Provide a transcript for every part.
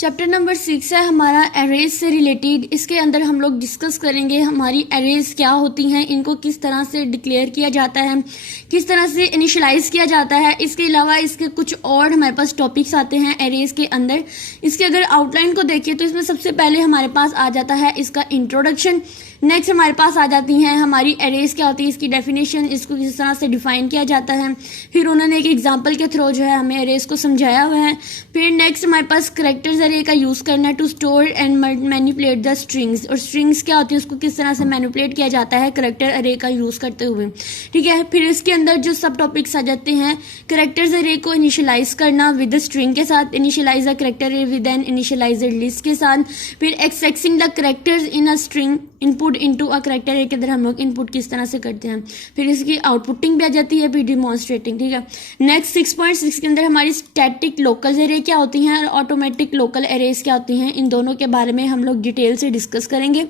Chapter number 6 है हमारा arrays से रिलेटेड। इसके अंदर हम लोग डिस्कस करेंगे हमारी एरेज क्या होती हैं, इनको किस तरह से डिक्लेयर किया जाता है, किस तरह से इनिशियलाइज किया जाता है। इसके अलावा इसके कुछ और हमारे पास टॉपिक्स आते हैं एरेज के अंदर। इसके अगर आउटलाइन को देखिए तो इसमें सबसे पहले हमारे पास आ जाता है इसका इंट्रोडक्शन। नेक्स्ट हमारे पास आ जाती हैं हमारी एरेज क्या होती है, इसकी डेफिनेशन, इसको किस तरह से डिफाइन किया जाता है। फिर उन्होंने एक एग्जांपल के थ्रू जो है हमें एरेज को समझाया हुआ है। फिर नेक्स्ट हमारे पास करेक्टर्स एरे का यूज़ करना है to store and manipulate the strings. और स्ट्रिंग्स क्या होती है, उसको किस तरह से मैनिपुलेट किया जाता है करेक्टर एरे का यूज़ करते हुए। ठीक है, फिर इसके अंदर जो सब टॉपिक्स आ जाते हैं, करेक्टर्स एरे को इनिशियलाइज करना विद स्ट्रिंग के साथ, initialize the character array with an initializer list के साथ। फिर accessing the characters in a string input into a character array के अंदर हम लोग इनपुट किस तरह से करते हैं। फिर इसकी आउटपुटिंग भी आ जाती है, फिर डिमॉन्स्ट्रेटिंग। ठीक है, नेक्स्ट 6.6 के अंदर हमारी स्टैटिक लोकल एरे क्या होती हैं और ऑटोमेटिक लोकल एरेज क्या होती हैं, इन दोनों के बारे में हम लोग डिटेल से डिस्कस करेंगे।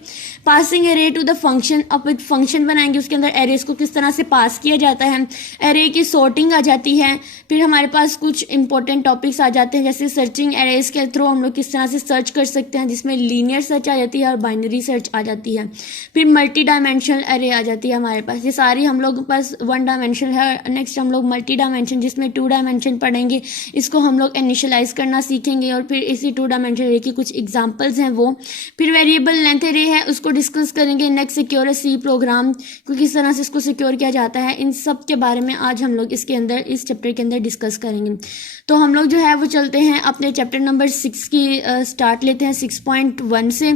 Passing array to the function, अब एक फंक्शन बनाएंगे, उसके अंदर एरेज को किस तरह से पास किया जाता है। एरे की सॉर्टिंग आ जाती है। फिर हमारे पास कुछ इंपॉर्टेंट टॉपिक्स आ जाते हैं, जैसे सर्चिंग एरेज के थ्रू हम लोग किस तरह से सर्च कर सकते हैं, जिसमें लीनियर सर्च आ जाती है और बाइनरी सर्च आ जाती है। फिर मल्टी डायमेंशनल एरे आ जाती है हमारे पास। ये सारी हम लोग पास 1 डायमेंशनल है। नेक्स्ट हम लोग मल्टी डायमेंशन जिसमें 2 डायमेंशन पढ़ेंगे, इसको हम लोग इनिशियलाइज करना सीखेंगे। और फिर इसी 2 डायमेंशनल एरे की कुछ एग्जांपल्स हैं वो। फिर वेरिएबल लेंथ एरे है, उसको डिस्कस करेंगे। नेक्स्ट सिक्योर सी प्रोग्राम को किस तरह से इसको सिक्योर किया जाता है, इन सब के बारे में आज हम लोग इसके अंदर इस चैप्टर के अंदर डिस्कस करेंगे। तो हम लोग जो है वो चलते हैं अपने चैप्टर नंबर 6 की स्टार्ट लेते हैं 6.1 से।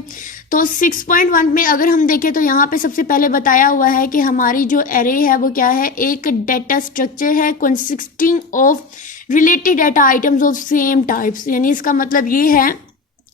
तो 6.1 में अगर हम देखें तो यहाँ पे सबसे पहले बताया हुआ है कि हमारी जो एरे है वो क्या है, एक डेटा स्ट्रक्चर है consisting of related data items of same types. यानी इसका मतलब ये है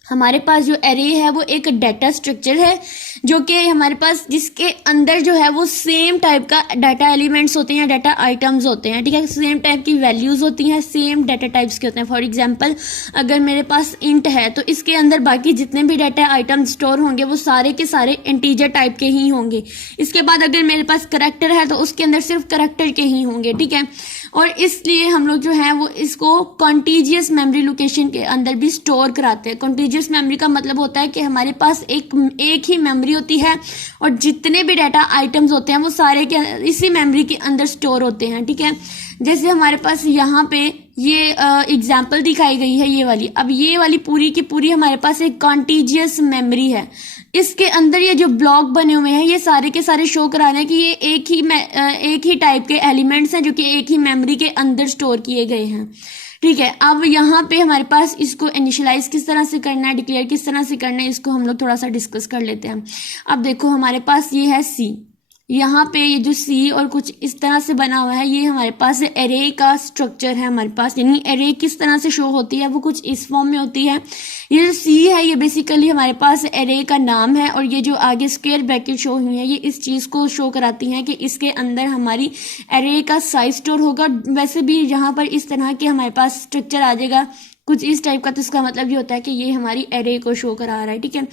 हमारे पास जो एरे है वो एक डेटा स्ट्रक्चर है जो कि हमारे पास जिसके अंदर जो है वो सेम टाइप का डाटा एलिमेंट्स होते हैं, डाटा आइटम्स होते हैं। ठीक है, सेम टाइप की वैल्यूज होती हैं, सेम डाटा टाइप्स के होते हैं। फॉर एग्जांपल अगर मेरे पास इंट है तो इसके अंदर बाकी जितने भी डाटा आइटम स्टोर होंगे वो सारे के सारे इंटीजर टाइप के ही होंगे। इसके बाद अगर मेरे पास करेक्टर है तो उसके अंदर सिर्फ करेक्टर के ही होंगे। ठीक है, और इसलिए हम लोग जो है वो इसको कॉन्टीजियस मेमोरी लोकेशन के अंदर भी स्टोर कराते हैं। कॉन्टीजियस मेमोरी का मतलब होता है कि हमारे पास एक ही मेमोरी होती है और जितने भी डाटा आइटम्स होते हैं वो सारे के इसी मेमोरी के अंदर स्टोर होते हैं। ठीक है, जैसे हमारे पास यहाँ पे ये एग्जाम्पल दिखाई गई है ये वाली। अब ये वाली पूरी की पूरी हमारे पास एक कॉन्टीजियस मेमोरी है। इसके अंदर ये जो ब्लॉक बने हुए हैं ये सारे के सारे शो करा रहे हैं कि ये एक ही टाइप के एलिमेंट्स हैं जो कि एक ही मेमोरी के अंदर स्टोर किए गए हैं। ठीक है, अब यहाँ पे हमारे पास इसको इनिशियलाइज किस तरह से करना है, डिक्लेयर किस तरह से करना है, इसको हम लोग थोड़ा सा डिस्कस कर लेते हैं। अब देखो हमारे पास ये है सी, यहाँ पे ये जो सी और कुछ इस तरह से बना हुआ है ये हमारे पास एरे का स्ट्रक्चर है हमारे पास। यानी एरे किस तरह से शो होती है वो कुछ इस फॉर्म में होती है। ये जो सी है ये बेसिकली हमारे पास एरे का नाम है और ये जो आगे स्क्वायर ब्रैकेट शो हुई है ये इस चीज़ को शो कराती हैं कि इसके अंदर हमारी एरे का साइज स्टोर होगा। वैसे भी यहाँ पर इस तरह के हमारे पास स्ट्रक्चर आ जाएगा कुछ इस टाइप का, तो इसका मतलब ये होता है कि ये हमारी एरे को शो करा रहा है। ठीक है,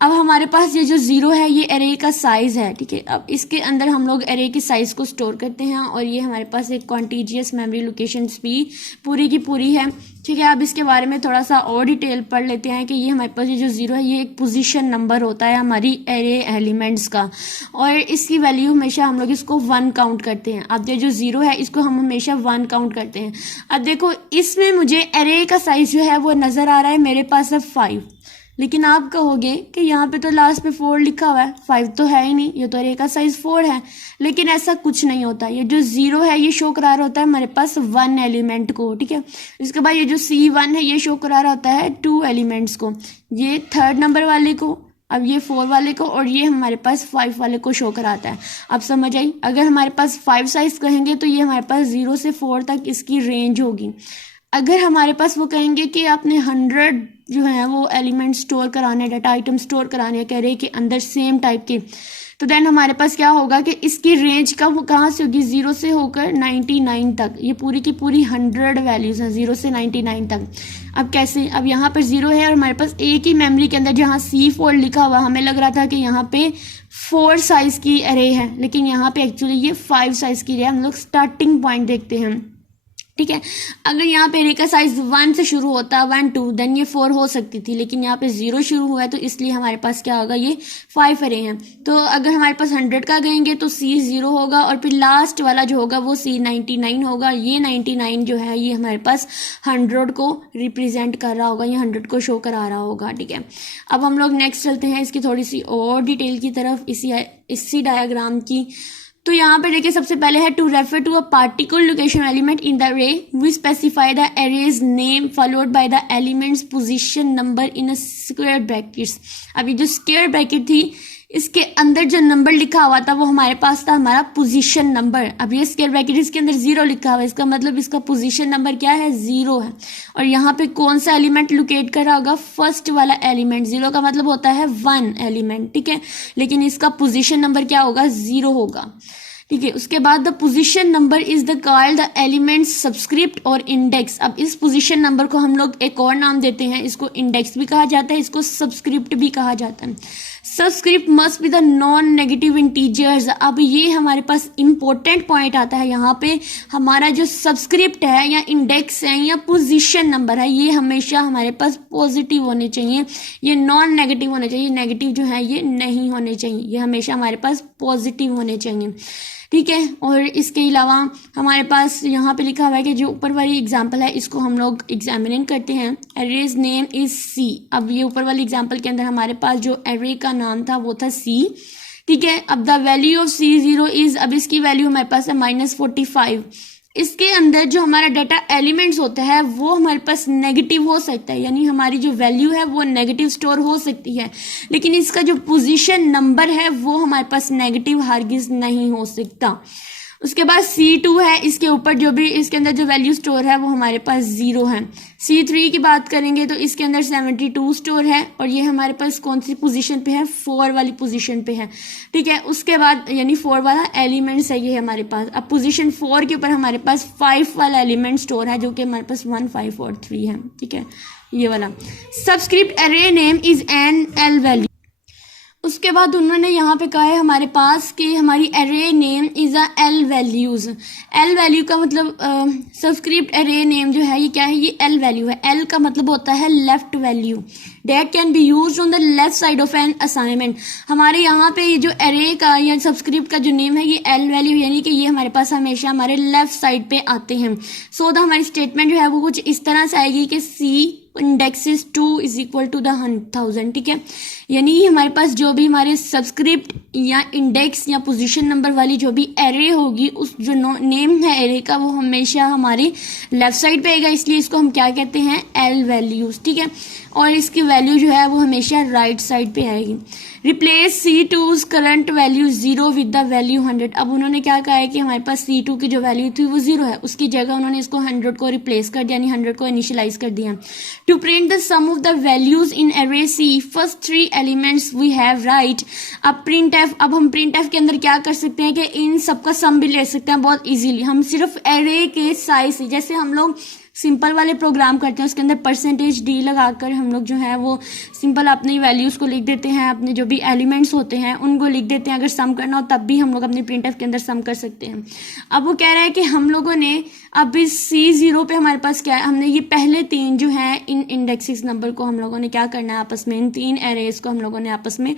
अब हमारे पास ये जो 0 है ये एरे का साइज है। ठीक है, अब इसके अंदर हम लोग एरे की साइज को स्टोर करते हैं और ये हमारे पास एक कॉन्टीजियस मेमोरी लोकेशंस भी पूरी की पूरी है। ठीक है, अब इसके बारे में थोड़ा सा और डिटेल पढ़ लेते हैं कि ये हमारे पास ये जो 0 है ये एक पोजीशन नंबर होता है हमारी एरे एलिमेंट्स का और इसकी वैल्यू हमेशा हम लोग इसको 1 काउंट करते हैं। अब ये जो 0 है इसको हम हमेशा 1 काउंट करते हैं। अब देखो इसमें मुझे एरे का साइज जो है वो नज़र आ रहा है, मेरे पास है 5, लेकिन आप कहोगे कि यहाँ पे तो लास्ट पे 4 लिखा हुआ है, 5 तो है ही नहीं, ये तो एरे का साइज 4 है। लेकिन ऐसा कुछ नहीं होता, ये जो 0 है ये शो करा रहा होता है हमारे पास 1 एलिमेंट को। ठीक है, इसके बाद ये जो C1 है ये शो करा रहा होता है 2 एलिमेंट्स को, ये 3rd नंबर वाले को, अब ये 4 वाले को और ये हमारे पास 5 वाले को शो कराता है। अब समझ आई, अगर हमारे पास 5 साइज कहेंगे तो ये हमारे पास 0 से 4 तक इसकी रेंज होगी। अगर हमारे पास वो कहेंगे कि आपने 100 जो है वो एलिमेंट स्टोर कराने, डाटा आइटम स्टोर कराने कह रहे कि अंदर सेम टाइप के, तो देन हमारे पास क्या होगा कि इसकी रेंज का वो कहाँ से होगी, 0 से होकर 99 तक। ये पूरी की पूरी 100 वैल्यूज़ हैं 0 से 99 तक। अब कैसे, अब यहाँ पर 0 है और हमारे पास एक ही मेमोरी के अंदर जहाँ C4 लिखा हुआ हमें लग रहा था कि यहाँ पे 4 साइज की एरे है, लेकिन यहाँ पे एक्चुअली ये 5 साइज की एरे है। हम लोग स्टार्टिंग पॉइंट देखते हैं। ठीक है। अगर यहाँ पे एरे का साइज 1 से शुरू होता 1 2 देन ये 4 हो सकती थी, लेकिन यहाँ पे 0 शुरू हुआ है तो इसलिए हमारे पास क्या होगा, ये 5 एरे हैं। तो अगर हमारे पास 100 का गएंगे तो C 0 होगा और फिर लास्ट वाला जो होगा वो C 99 होगा। ये 99 जो है ये हमारे पास 100 को रिप्रेजेंट कर रहा होगा, ये 100 को शो करा रहा होगा। ठीक है, अब हम लोग नेक्स्ट चलते हैं इसकी थोड़ी सी और डिटेल की तरफ इसी डायग्राम की। तो यहाँ पे देखिए सबसे पहले है to refer to a particular location element in the array we specify the array's name followed by the element's position number in a square brackets. अभी जो स्क्वायर ब्रैकेट थी इसके अंदर जो नंबर लिखा हुआ था वो हमारे पास था हमारा पोजीशन नंबर। अब ये स्क्वायर ब्रैकेट इसके अंदर 0 लिखा हुआ है, इसका मतलब इसका पोजीशन नंबर क्या है, 0 है। और यहाँ पे कौन सा एलिमेंट लोकेट कर रहा होगा, फर्स्ट वाला एलिमेंट। 0 का मतलब होता है 1 एलिमेंट, ठीक है, लेकिन इसका पोजीशन नंबर क्या होगा, 0 होगा। ठीक है, उसके बाद the position number is the called the element subscript और इंडेक्स। अब इस पोजीशन नंबर को हम लोग एक और नाम देते हैं, इसको इंडेक्स भी कहा जाता है, इसको सबस्क्रिप्ट भी कहा जाता है। Subscript must be the non negative integers. अब ये हमारे पास इंपॉर्टेंट पॉइंट आता है यहाँ पे, हमारा जो सबस्क्रिप्ट है या इंडेक्स है या पोजीशन नंबर है ये हमेशा हमारे पास पॉजिटिव होने चाहिए, ये नॉन नेगेटिव होने चाहिए, नेगेटिव जो है ये नहीं होने चाहिए, ये हमेशा हमारे पास पॉजिटिव होने चाहिए। ठीक है, और इसके अलावा हमारे पास यहाँ पे लिखा हुआ है कि जो ऊपर वाली एग्जांपल है इसको हम लोग एग्जामिन करते हैं। Arrays name is C। अब ये ऊपर वाली एग्जांपल के अंदर हमारे पास जो एरे का नाम था वो था C। ठीक है, अब the value of C0 is, अब इसकी वैल्यू हमारे पास है -45। इसके अंदर जो हमारा डाटा एलिमेंट्स होता है वो हमारे पास नेगेटिव हो सकता है, यानी हमारी जो वैल्यू है वो नेगेटिव स्टोर हो सकती है, लेकिन इसका जो पोजीशन नंबर है वो हमारे पास नेगेटिव हरगिज नहीं हो सकता। उसके बाद C2 है, इसके ऊपर जो भी इसके अंदर जो वैल्यू स्टोर है वो हमारे पास 0 है। C3 की बात करेंगे तो इसके अंदर 72 स्टोर है और ये हमारे पास कौन सी पोजीशन पे है, 4 वाली पोजीशन पे है। ठीक है, उसके बाद यानी 4 वाला एलिमेंट्स है ये हमारे पास। अब पोजीशन 4 के ऊपर हमारे पास 5 वाला एलिमेंट स्टोर है जो कि हमारे पास 1 5 और 3 है। ठीक है, ये वाला सबस्क्रिप्ट अरे name is an L value. उसके बाद उन्होंने यहाँ पे कहा है हमारे पास कि हमारी अरे name is a L values. L value का मतलब सबस्क्रिप्ट अरे नेम जो है ये क्या है, ये एल वैल्यू है। एल का मतलब होता है left value, date can be use on the left side of an assignment. हमारे यहाँ पे ये जो अरे का या सबस्क्रिप्ट का जो नेम है ये एल वैल्यू, यानी कि ये हमारे पास हमेशा हमारे लेफ्ट साइड पे आते हैं। सो द हमारी स्टेटमेंट जो है वो कुछ इस तरह से आएगी कि C indexes 2 is equal to the 1000। ठीक है, यानी हमारे पास जो भी हमारे सबस्क्रिप्ट या इंडेक्स या पोजीशन नंबर वाली जो भी एरे होगी उस जो नेम है एरे का वो हमेशा हमारे लेफ्ट साइड पे आएगा, इसलिए इसको हम क्या कहते हैं, एल वैल्यूज। ठीक है, और इसकी वैल्यू जो है वो हमेशा राइट साइड पे आएगी। Replace C2's current value 0 with the value 100। अब उन्होंने क्या कहा है कि हमारे पास C2 की जो वैल्यू थी वो 0 है, उसकी जगह उन्होंने इसको 100 को रिप्लेस कर दिया, यानी 100 को इनिशियलाइज कर दिया। To print the sum of the values in array C first 3 elements we have write. अब प्रिंट एफ, अब हम प्रिंट एफ के अंदर क्या कर सकते हैं कि इन सबका सम भी ले सकते हैं बहुत इजीली। हम सिर्फ अरे के साइज से, जैसे हम लोग सिंपल वाले प्रोग्राम करते हैं उसके अंदर %d लगाकर हम लोग जो है वो सिंपल अपनी वैल्यूज़ को लिख देते हैं, अपने जो भी एलिमेंट्स होते हैं उनको लिख देते हैं। अगर सम करना हो तब भी हम लोग अपनी प्रिंटफ के अंदर सम कर सकते हैं। अब वो कह रहा है कि हम लोगों ने अब इस C0 पे हमारे पास क्या है, हमने ये पहले 3 जो हैं इन इंडेक्सिस नंबर को हम लोगों ने क्या करना है आपस में, इन 3 एरेज को हम लोगों ने आपस में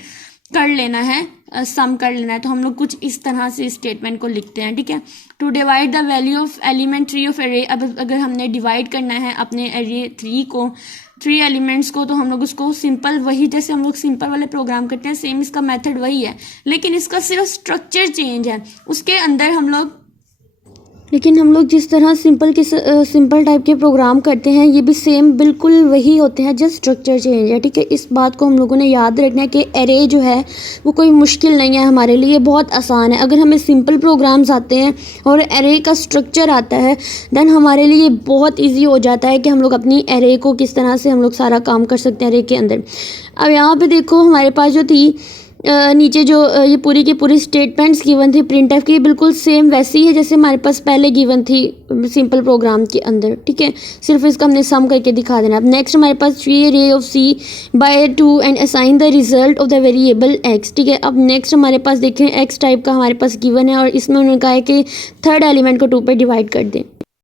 कर लेना है, सम कर लेना है। तो हम लोग कुछ इस तरह से स्टेटमेंट को लिखते हैं। ठीक है, to divide the value of element 3 of array. अब अगर हमने डिवाइड करना है अपने एरे 3 को, 3 एलिमेंट्स को, तो हम लोग उसको सिंपल वही जैसे हम लोग सिंपल वाले प्रोग्राम करते हैं सेम इसका मेथड वही है, लेकिन इसका सिर्फ स्ट्रक्चर चेंज है। उसके अंदर हम लोग जिस तरह सिंपल टाइप के प्रोग्राम करते हैं ये भी सेम बिल्कुल वही होते हैं, जस्ट स्ट्रक्चर चेंज है। ठीक है, इस बात को हम लोगों ने याद रखना है कि एरे जो है वो कोई मुश्किल नहीं है, हमारे लिए बहुत आसान है। अगर हमें सिंपल प्रोग्राम्स आते हैं और एरे का स्ट्रक्चर आता है देन हमारे लिए बहुत ईजी हो जाता है कि हम लोग अपनी एरे को किस तरह से हम लोग सारा काम कर सकते हैं एरे के अंदर। अब यहाँ पे देखो हमारे पास जो थी नीचे जो ये पूरी की पूरी स्टेटमेंट्स गिवन थी प्रिंट एफ की, बिल्कुल सेम वैसी है जैसे हमारे पास पहले गिवन थी सिंपल प्रोग्राम के अंदर। ठीक है, सिर्फ इसका हमने सम करके दिखा देना। अब नेक्स्ट हमारे पास 3 array of C by 2 and assign the result of the variable x। ठीक है, अब नेक्स्ट हमारे पास देखें x टाइप का हमारे पास गिवन है और इसमें उन्होंने कहा है कि थर्ड एलिमेंट को 2 पे डिवाइड कर दें।